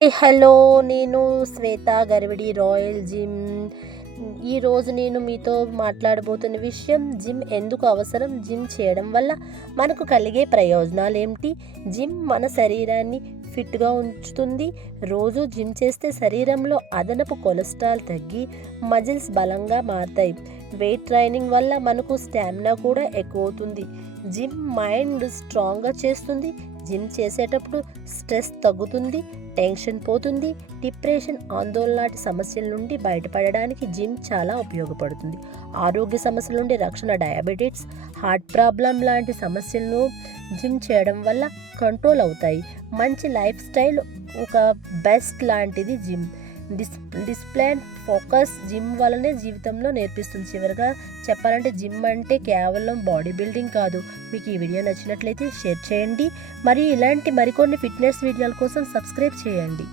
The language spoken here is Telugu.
హలో. నేను శ్వేత గరివిడి రాయల్ జిమ్. ఈరోజు నేను మీతో మాట్లాడబోతున్న విషయం జిమ్ ఎందుకు అవసరం, జిమ్ చేయడం వల్ల మనకు కలిగే ప్రయోజనాలు ఏమిటి, జిమ్ మన శరీరాన్ని ఫిట్గా ఉంచుతుంది. రోజు జిమ్ చేస్తే శరీరంలో అదనపు కొలెస్ట్రాల్ తగ్గి మజిల్స్ బలంగా మారుతాయి. వెయిట్ ట్రైనింగ్ వల్ల మనకు స్టామినా కూడా ఎక్కువ అవుతుంది. జిమ్ మైండ్ స్ట్రాంగ్గా చేస్తుంది. జిమ్ చేసేటప్పుడు స్ట్రెస్ తగ్గుతుంది, టెన్షన్ పోతుంది. డిప్రెషన్, ఆందోళన లాంటి సమస్యల నుండి బయటపడడానికి జిమ్ చాలా ఉపయోగపడుతుంది. ఆరోగ్య సమస్యల నుండి రక్షణ, డయాబెటిస్, హార్ట్ ప్రాబ్లం లాంటి సమస్యలను జిమ్ చేయడం వల్ల కంట్రోల్ అవుతాయి. మంచి లైఫ్ స్టైల్ ఒక బెస్ట్ లాంటిది జిమ్. డిసిప్లిన్, ఫోకస్ జిమ్ వల్లనే జీవితంలో నేర్పిస్తుంది. చివరిగా చెప్పాలంటే జిమ్ అంటే కేవలం బాడీ బిల్డింగ్ కాదు. మీకు ఈ వీడియో నచ్చినట్లయితే షేర్ చేయండి. మరియు ఇలాంటి మరికొన్ని ఫిట్నెస్ వీడియోల కోసం సబ్స్క్రైబ్ చేయండి.